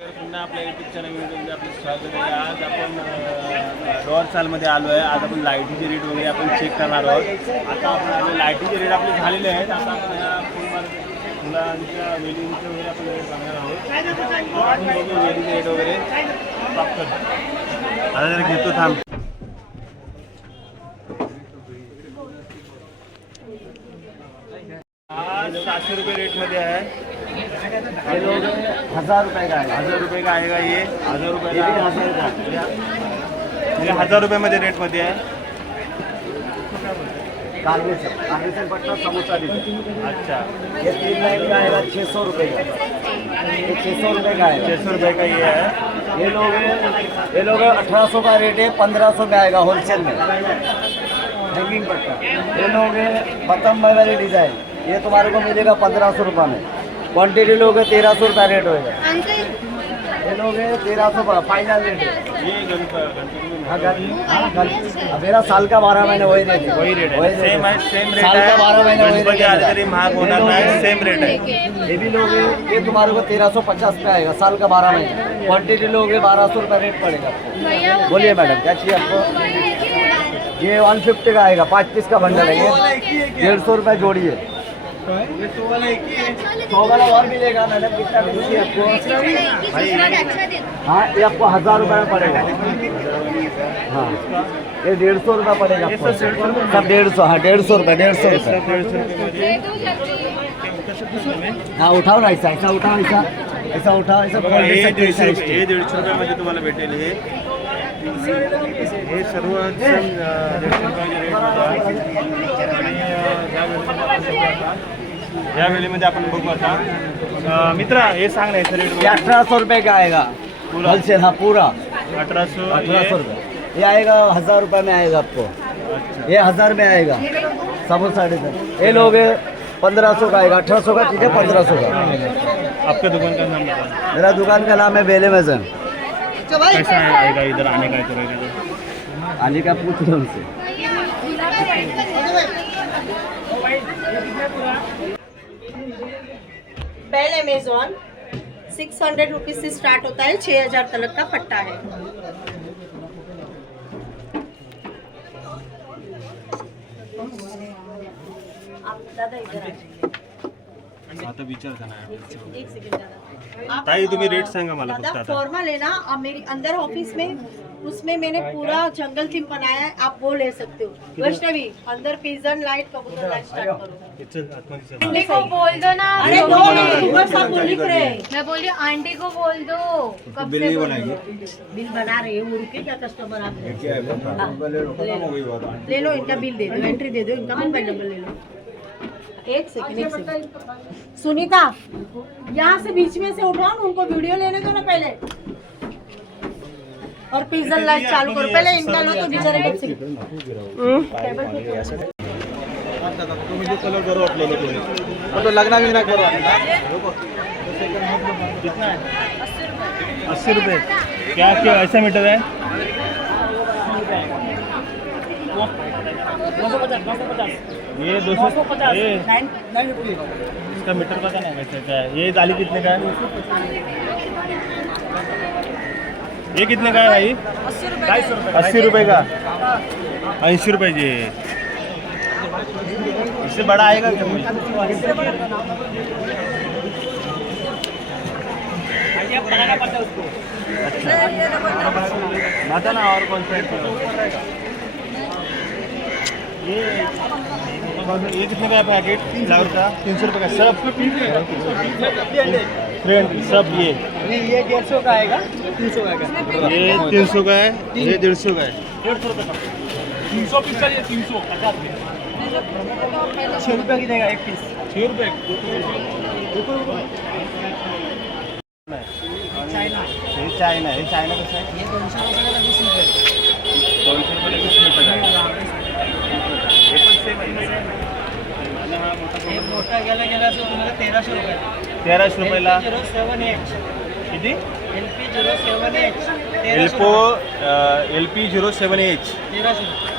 पुन्हा आपल्या यूट्यूब चॅनलमध्ये आपलं स्वागत आहे. आज आपण डॉर सालमध्ये आलो आहे. आज आपण लाईटीचे रेट वगैरे आपण चेक करणार आहोत. आता आपण लाईटीचे रेट आपले झालेले आहेत. आता आपण या फुलांच्या वेलींचे वगैरे आपण रेट सांगणार आहोत. आपण बघू वेलीचे रेट वगैरे प्राप्त. आता जरा घेतो थांब. आज 700 रुपये रेटमध्ये आहे. ये लोग 1000 रुपये का है। 1000 रुपये का आएगा. ये 1000 रुपये ये भी 1000 का। ये 1000 रुपये रेटमध्ये आहे. कार्वेशन पट्टा समोसा भी। अच्छा, ये 3 लाइन का आएगा 600 रुपये का। ये 600 रुपये का है। 600 रुपये का ये है. ये लोग 1800 का रेट है, 1500 में आएगा होलसेल में हैंगिंग पट्टा। ये लोग बटन वाली डिजाइन, ये तुम्हारे को मिलेगा 1500 रुपये में। क्वान्टिटी लोग 1300 रुपये रेट होगा। ये लोग 1300 फाइनल रेट है। ये मेरा साल का 12 महीने वही रेट है। वही रेट है. सेम है. सेम रेट साल का 12 महीने वही गणपती रेट आले है। तरी महाग होणार नाही. सेम रेट है. ये भी लोग ये तुम्हारे को 1350 पे आएगा, साल का 12 महीने। क्वान्टिटी लोग 1200 रुपये रेट पड़ेगा। बोलिए मैडम क्या चाहिए आपको? ये 150 का आएगा, 5 पीस का बंडल है। ये 150 रुपये जोड़ी है। 100 वाला और मिलेगा मैडम, कितना चाहिए आपको? हाँ, ये आपको 1000 रुपये में पड़ेगा। हाँ, ये 150 रुपये पड़ेगा आपको। सब 150। हाँ, 150 रुपये, 150 रुपये। हाँ, उठाओ ना, ऐसा ऐसा उठाओ, ऐसा उठाओ, ऐसा खोल दे सकते हैं, ऐसा हे स्टिक। 150 रुपयामध्ये तुम्हाला भेटेल. हे सर्व या वेळेमध्ये आपण बघू. आता मित्र हे सांग नाही सर. ये 1800 रुपये का आएगा होलसेल। हाँ, पूरा 1800 रुपये। ये आएगा 1000 रुपये में आएगा आपको। ये 1000 में आएगा समोसा डिजाइन। ये लोग 1500 का आएगा। 1800 का चीज़ है, 1500 का। आपका दुकान का नाम बताओ. मेरा दुकान का नाम है बेले मैजन। कैसा आएगा इधर आने का करेगा? आने का पूछ लो उनसे। बेल अमेजॉन 600 रुपीज से स्टार्ट होता है, 6000 तक का पट्टा है। आप दादा इधर आ जाइए। आता विचार करणार. एक सेकंड दादा। ताई तुम्ही रेट सांगा मला फक्त दादा आता. फॉर्मल है ना, अब मेरी अंदर ऑफिस में उसमें मैंने पूरा जंगल थीम बनाया है, आप वो ले सकते हो। वैष्णवी अंदर पिजन लाइट कबूतर लाइट स्टार्ट करो। चल आतमध्ये चल. आंटी को बोल दो ना। अरे दो ऊपर सब बोल लिख रहे हैं। मैं बोली आंटी को बोल दो। कब से बिल बना रहे हैं वो, रुके क्या कस्टमर आप ले लो, इनका बिल दे दो, एंट्री दे दो, इनका मोबाइल नंबर ले लो। एक सेकंड सुनीता, यहाँ से बीच में से उठाओ ना, उनको वीडियो लेने दो ना पहले, और पिजन लाइट चालू करो पहले इनका ना, तो बेचारे एक सेकंड तुम्ही जो कलर करू वाटलेलं तुम्ही तो लगना भी ना करो। कितना है? 80 रुपये. क्या क्या ऐसा मीटर है? 250. ये 250. ये इसका मीटर का क्या है? कैसे है ये? जाली कितने का है? ये कितने का है भाई? 80 रुपये का. 80 रुपये जी. इससे बड़ा आएगा क्या? अच्छा बता ना. और कौन सा ये कितने का है पैकेट? फ्लावर का 300 रुपये का सब. फ्रेंड सब ये 150 का आएगा, 300 का आएगा। ये 300 का है, ये 150 का है. 150 रुपये का 300 पीस का, ये 300 6 रुपये की देगा एक पीस। 6 रुपये. चाइना, हे चायना. हे चायना कसं आहे? ये 200 रुपये का 20 रुपये। 200 रुपये 20 मीटर आहे. हे पण सेम आहे. हे मोठा गेला गेला तो तुम्हाला 1300 रुपये. 1300 रुपयाला. LP07H, किती? LP07H LP07H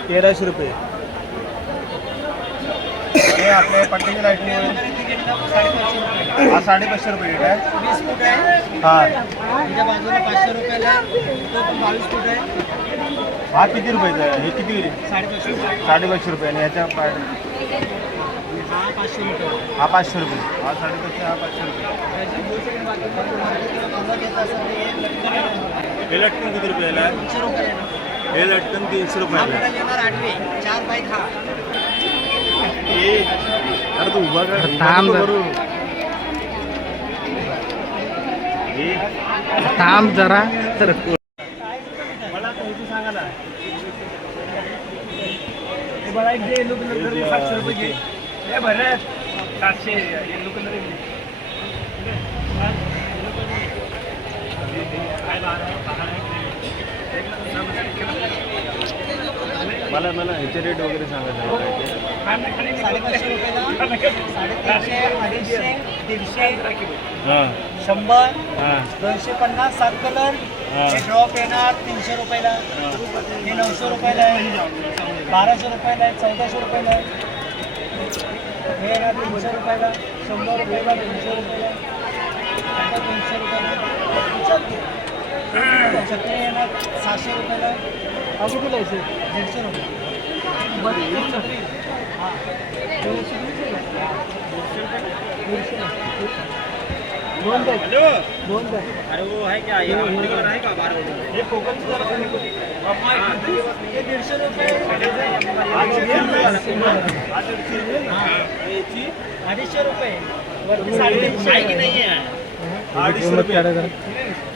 1300 रुपये. हे आपले पट्टीची लाईट हा 550 रुपये रेट आहे. 20 फूट आहे हा त्याच्या बाजूला 500 रुपयाला आहे तो पण 22 फूट आहे हा किती रुपयाचा आहे? हे किती 550 रुपये 550 रुपये आणि ह्याच्या हा 500 रुपये हा 500 रुपये हा 550 हा 500 रुपये. हे लटकन किती रुपयाला आहे? 300 रुपये हे लटकन 300 रुपयाला आहे. आपल्याला येणार 8वे 4 बाय 10 अरे तू उभा कर थांब जरा. करू हे थांब जरा तर मला आता ह्याची सांगा ना. मला मला ह्याचे रेट वगैरे सांगा जरा काय ते. 550 रुपयाला 350 250 150 हां 100 हां 250 7 कलर हां. हे ड्रॉप येणार 300 रुपयाला हे 900 रुपयाला आहे 1200 रुपयाला आहे 1400 रुपयाला आहे हे येणार 300 रुपयाला 100 रुपयाला 200 रुपयाला आता 200 रुपयाला छत्री येणार 700 रुपयाला अजून किती आहे 150 रुपये दोन बॅग दोन बॅग अरे वो है क्या ये कलर आहे का 12 हे फोकस हे 150 रुपये 250 रुपये वरती 350 नाही आहे 250 रुपये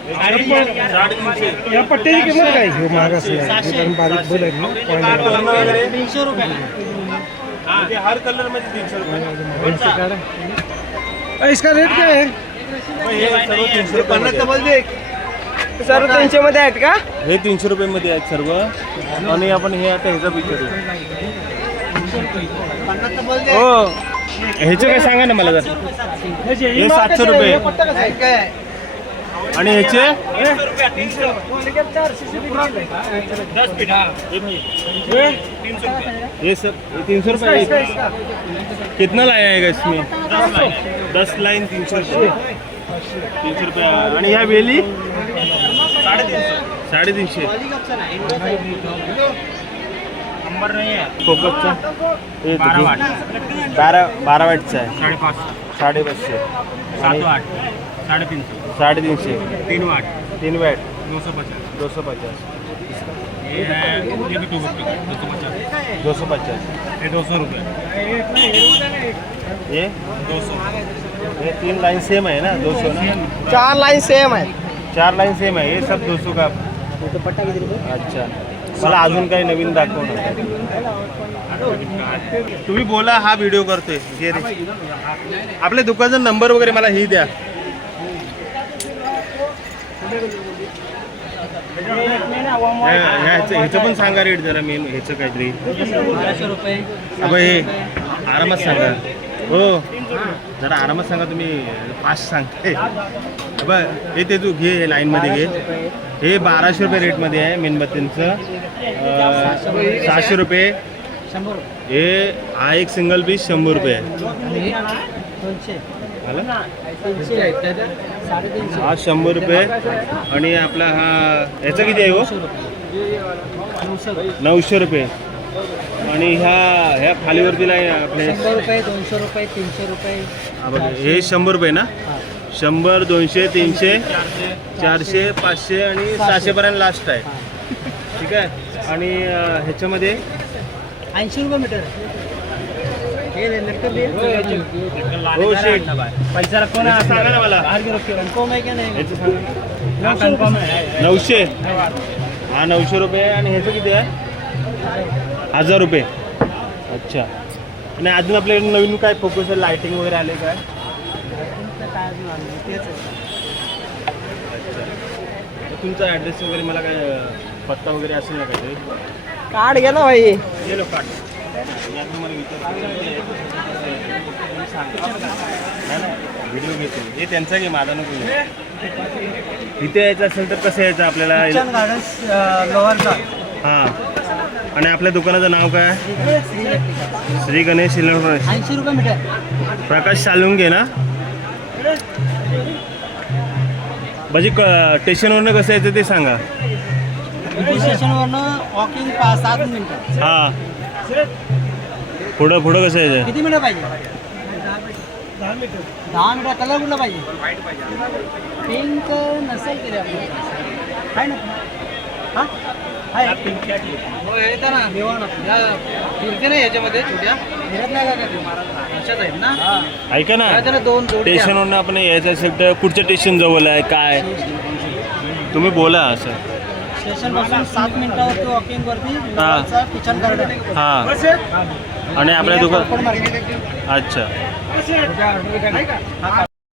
350 या पट्ट्याची किंमत काय घेऊ महाराष्ट्र बारीक बोलाय ना 300 रुपये म्हणजे हर कलर मध्ये 300 रुपये. इसका रेट क्या है हे सर्व 300 रुपये सर्व 300 मध्ये आहेत का हे 300 रुपये मध्ये आहेत सर्व. आणि आपण हे आता ह्याचा विचारू हो ह्याचे काय सांगा ना मला जर. हे 700 रुपये आणि ह्याचे ये सब 300 रुपये कितना लाया है इसमें 10 लाइन 300 रुपये 300 रुपये. आणि ह्या वेली 350 नंबर नाही आहे फोकसचा 12 वॅटचा आहे 550 7 8 350 350 3 वाट 3 वॅट 250 250 ये है ये भी 250 ये 200 रुपये ये 200 ये 3 लाइन सेम है ना 200 ना 4 लाईन सेम आहे 4 लाइन सेम है ये सब 200 का. अच्छा मला अजून काही नवीन दाखव ना. तुम्ही बोला हा व्हिडिओ करतोय घे रे. आपल्या दुकानाचा नंबर वगैरे मला ही द्या. ह्याचं पण सांगा रेट जरा मेन ह्याचं काहीतरी 1200 रुपये अबे हे आरामात सांगा हो जरा आरामात सांगा तुम्ही फास्ट सांगते. अबे हे ते तू घे लाईनमध्ये घे. हे 1200 रुपये रेटमध्ये आहे मेणबत्तींचं 700 रुपये. 100 हे हा एक सिंगल पीस 100 रुपये आहे. 200 आलं? 350 हा 100 रुपये आणि आपला हा याचा किती आहे हो 900 रुपये. आणि ह्या खालीवरतीला आहे आपले 100 रुपये 200 रुपये 300 रुपये हा बघा हे 100 रुपये ना 100 200 300 400 500 आणि 600 पर्यंत लास्ट आहे. ठीक आहे. आणि ह्याच्यामध्ये 80 रुपये मीटर हे लटकन दे हो शेट पैसा रखो ना सांगा ना मला कन्फर्म है क्या नहीं ह्याचं सांगा. कन्फर्म है 900 हा 900 रुपये आणि ह्याचं किती आहे 1000 रुपये. अच्छा आणि अजून आपल्याकडे नवीन काय फोकस लाइटिंग वगैरे आले काय. तुमचा ॲड्रेस वगैरे मला काय पत्ता वगैरे असेल ना काहीतरी कार्ड घ्या ना भाई ये लो कार्ड. तुम्हाला व्हिडिओ घेतो हे त्यांचा घे माझा नको घे. इथे यायचं असेल तर कसं यायचं आपल्याला गार्डन्स लोअरचा हां आणि आपल्या दुकानाचं नाव काय आहे? श्री गणेश इलेक्ट्रॉनिक्स. 80 रुपये मीटर. प्रकाश सालुंगे ना. म्हणजे स्टेशनवरनं कसं यायचं ते सांगा. स्टेशनवरनं वॉकिंग 7 मिनिटं. हां पुढं पुढं कसं यायचं? किती मिनिटं पाहिजे? 10 मीटर. कलर कुठला पाहिजे? पिंक नसेल तरी आपल्याला आहे ना. हां आहे येतं ना देवा ना फिरते ना याच्यामध्ये छोट्या फिरत नाही का ते अशाच आहेत ना. ऐका ना, त्याला 2 जोडी स्टेशनवरनं आपण यायचं असेल तर कुठचं स्टेशन जवळ आहे काय तुम्ही बोला असं. स्टेशनपासून 7 मिनिटावरती वॉकिंगवरती किचन गार्डन. हां आणि आपल्या दुकान अच्छा.